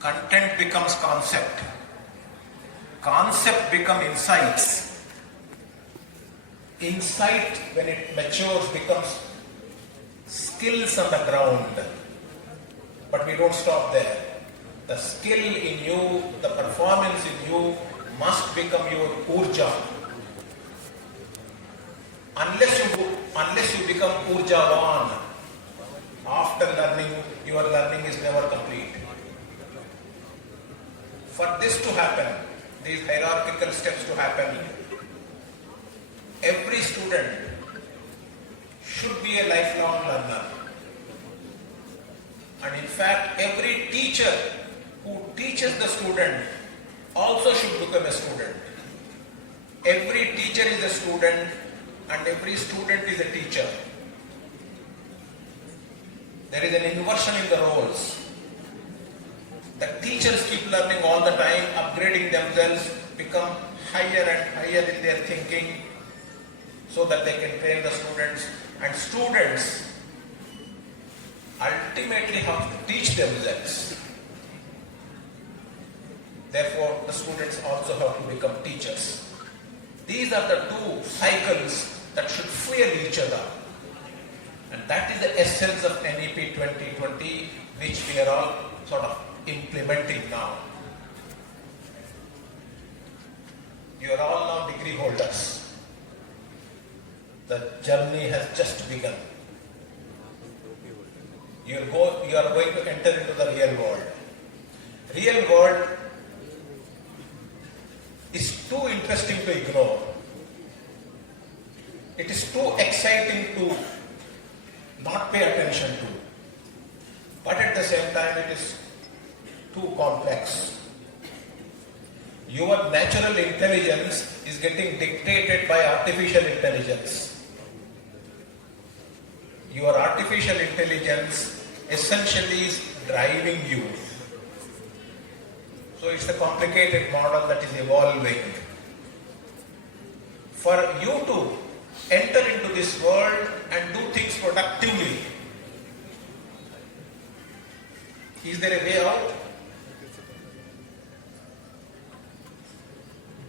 content becomes concept. Concept become insights. Insight, when it matures, becomes skills on the ground. But we don't stop there. The skill in you, the performance in you must become your urja. Unless you become urjavan, after learning, your learning is never complete. For this to happen, these hierarchical steps to happen, every student should be a lifelong learner. And in fact, every teacher who teaches the student also should become a student. Every teacher is a student and every student is a teacher. There is an inversion in the roles. The teachers keep learning all the time, upgrading themselves, become higher and higher in their thinking so that they can train the students. And students ultimately have to teach themselves. Therefore, the students also have to become teachers. These are the two cycles that should fuel each other. And that is the essence of NEP 2020, which we are all sort of implementing now. You are all now degree holders. The journey has just begun. You are going to enter into the real world. Real world is too interesting to ignore. It is too exciting to not pay attention to. But at the same time, it is too complex. Your natural intelligence is getting dictated by artificial intelligence. Your artificial intelligence essentially is driving you. So it's a complicated model that is evolving. For you to enter into this world and do things productively, is there a way out?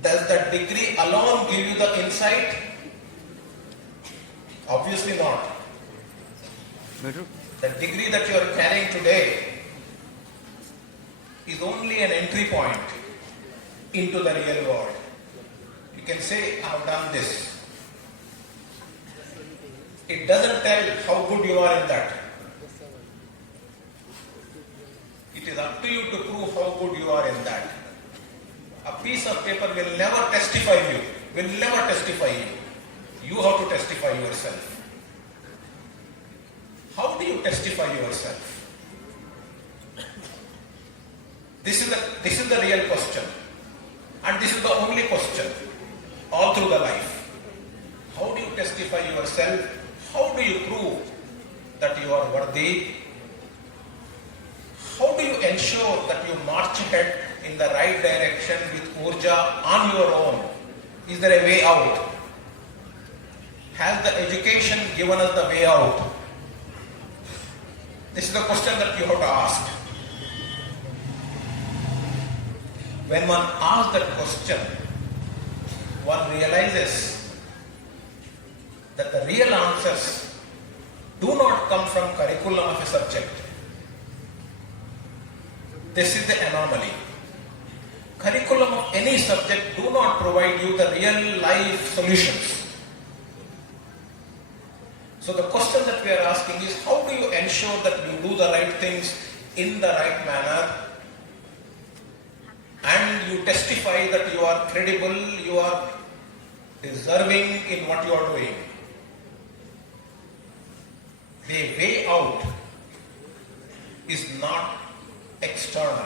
Does the degree alone give you the insight? Obviously not. The degree that you are carrying today is only an entry point into the real world. You can say, I have done this. It doesn't tell how good you are in that. It is up to you to prove how good you are in that. A piece of paper will never testify you, will never testify you. You have to testify yourself. How do you testify yourself? This is the real question. And this is the only question all through the life. How do you testify yourself? How do you prove that you are worthy? How do you ensure that you march ahead in the right direction with urja on your own? Is there a way out? Has the education given us the way out? This is the question that you have to ask. When one asks that question, one realizes that the real answers do not come from curriculum of a subject. This is the anomaly. Curriculum of any subject do not provide you the real life solutions. So the question that we are asking is, how do you ensure that you do the right things in the right manner and you testify that you are credible, you are deserving in what you are doing? The way out is not external.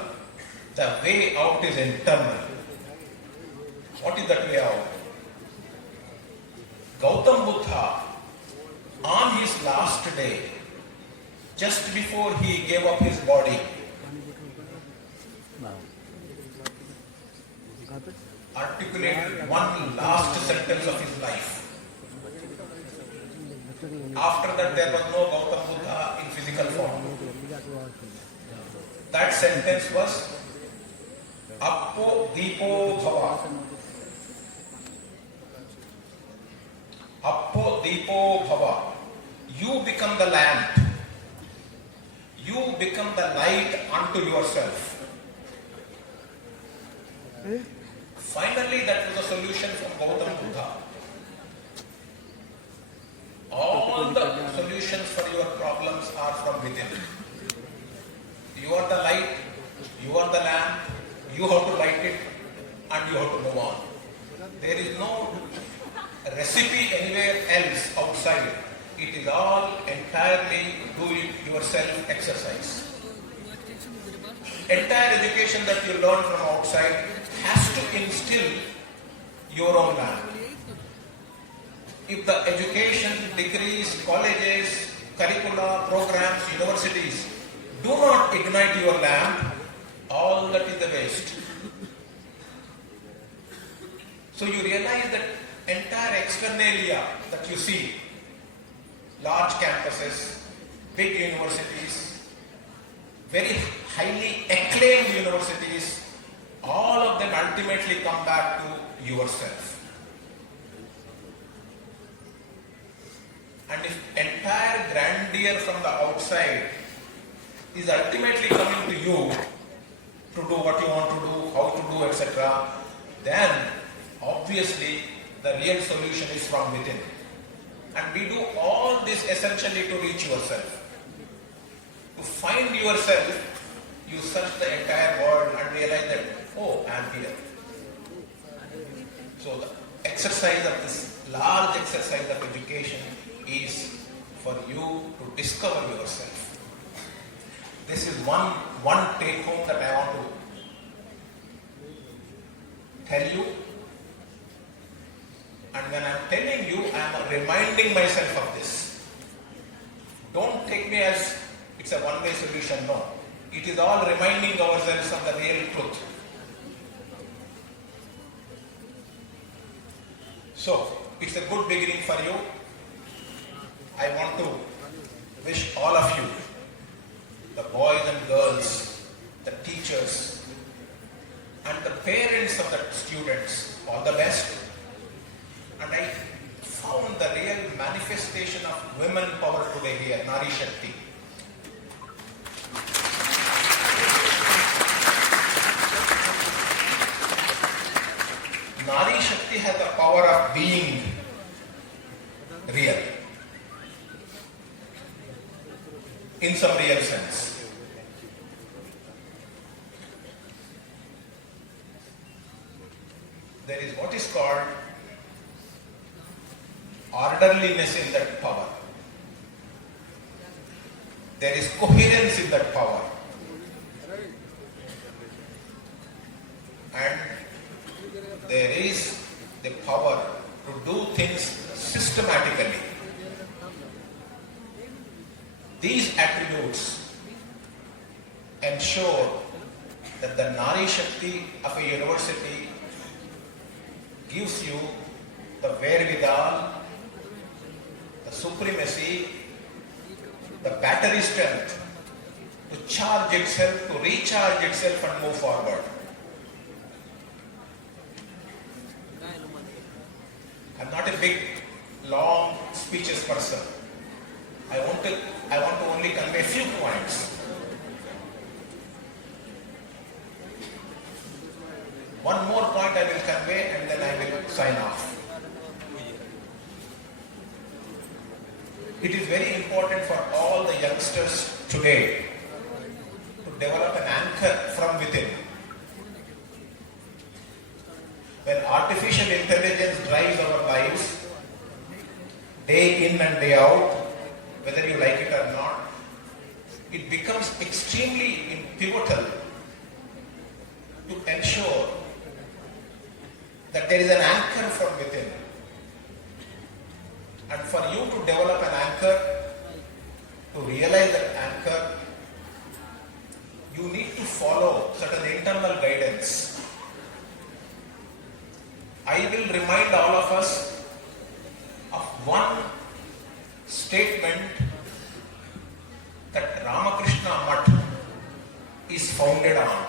The way out is internal. What is that way out? Gautam Buddha, on his last day, just before he gave up his body, articulated one last sentence of his life. After that, there was no Gautam Buddha in physical form. That sentence was Appo Deepo Bhava. Appo Deepo Bhava. You become the lamp. You become the light unto yourself. Finally, that was a solution from Gautam Buddha. All the solutions for your problems are from within. You are the light, you are the lamp, you have to light it and you have to move on. There is no recipe anywhere else outside. It is all entirely do it yourself exercise. Entire education that you learn from outside has to instill your own lamp. If the education, degrees, colleges, curricula, programs, universities do not ignite your lamp, all that is the waste. So you realize that entire externalia that you see, large campuses, big universities, very highly acclaimed universities, all of them ultimately come back to yourself. And if entire grandeur from the outside is ultimately coming to you to do what you want to do, how to do, etc., then obviously the real solution is from within. And we do all this essentially to reach yourself. To find yourself, you search the entire world and realize that, oh, I am here. So the exercise of this large exercise of education is for you to discover yourself. This is one take home that I want to tell you. And when I am telling you, I am reminding myself of this. Don't take me as it's a one-way solution, no. It is all reminding ourselves of the real truth. So, it's a good beginning for you. I want to wish all of you, the boys and girls, the teachers, and the parents of the students, all the best. And I found the real manifestation of women power today here, Nari Shakti. Nari Shakti has the power of being real. In some real sense. There is what is called orderliness in that power. There is coherence in that power. And there is the power to do things systematically. These attributes ensure that the Nari Shakti of a university gives you the wherewithal, the supremacy, the battery strength to charge itself, to recharge itself and move forward. I'm not a big, long speeches person. I want to only convey a few points. One more point I will convey and then I will sign off. It is very important for all the youngsters today to develop an anchor from within. When artificial intelligence drives our lives, day in and day out, whether you like it or not, it becomes extremely pivotal to ensure that there is an anchor from within. And for you to develop an anchor, to realize that anchor, you need to follow certain internal guidance. I will remind all of us of one statement that Ramakrishna Math is founded on.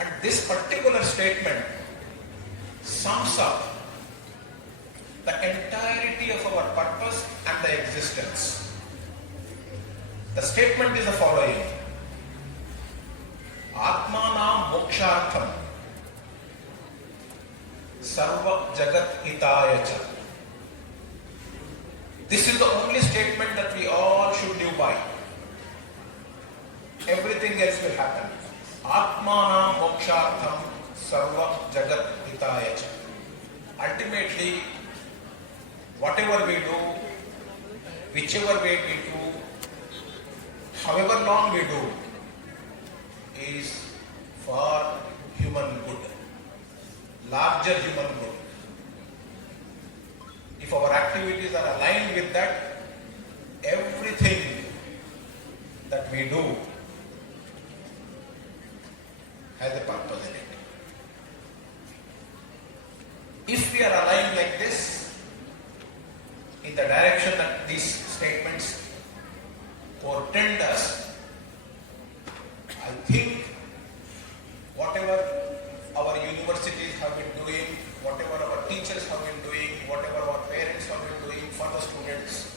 And this particular statement sums up the entirety of our purpose and the existence. The statement is the following: Atmanam mokshartham sarva jagat hitaya cha. This is the only statement that we all should live by. Everything else will happen. Atmanam mokshartham sarva jagat hitaya cha. Ultimately, whatever we do, whichever way we do, however long we do, is for human good, larger human good. If our activities are aligned with that, everything that we do has a purpose in it. If we are aligned like this, in the direction that these statements portend us, I think whatever our universities have been doing, whatever our teachers have been doing, whatever our parents have been doing for the students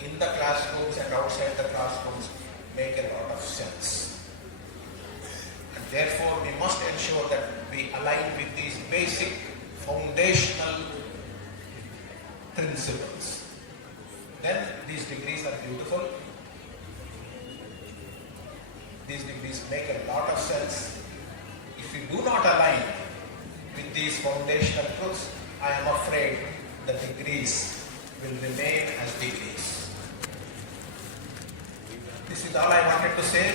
in the classrooms and outside the classrooms make a lot of sense. And therefore we must ensure that we align with these basic foundational principles. Then these degrees are beautiful. These degrees make a lot of sense. If we do not align with these foundational truths, I am afraid the degrees will remain as degrees. This is all I wanted to say,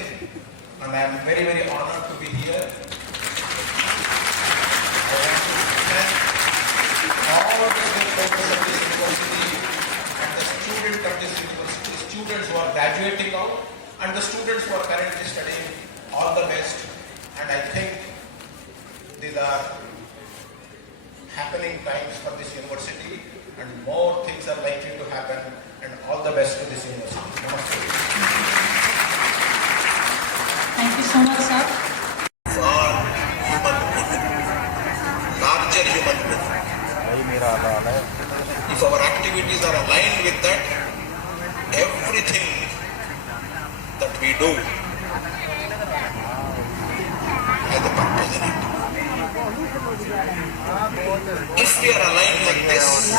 and I am very, very honored to be here. I want to thank all of the stakeholders of this university and the students of this university, students who are graduating out and the students who are currently studying. All the best. And I think these are happening times for this university, and more things are likely to happen, and all the best to this university. Namaste. Thank you so much, sir. For human good, larger human good. If our activities are aligned with that, everything that we do has a purpose in it. If we are aligned like this,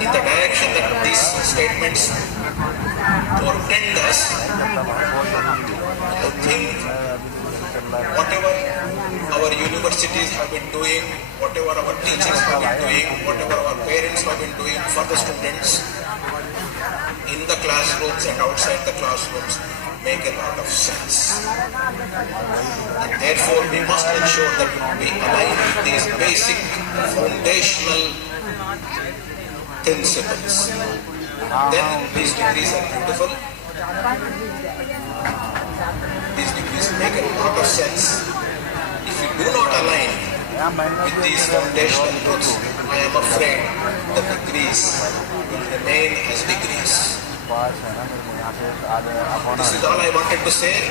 in the direction that these statements portend us, I think whatever our universities have been doing, whatever our teachers have been doing, whatever our parents have been doing for the students in the classrooms and outside the classrooms make a lot of sense. And therefore we must ensure that we align with these basic foundational principles. Then these degrees are beautiful. These degrees make a lot of sense. If we do not align with these foundational truths, I am afraid the degrees will remain as degrees. This is all I wanted to say,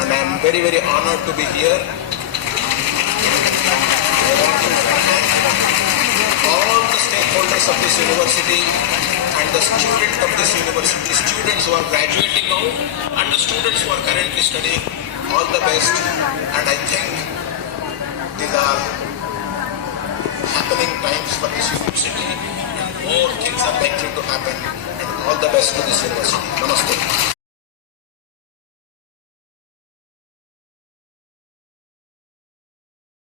and I am very, very honored to be here. I want to thank all the stakeholders of this university and the students of this university, students who are graduating now and the students who are currently studying. All the best, and I think these are happening times for this university, and more things are likely to happen, and all the best to this university. Namaste.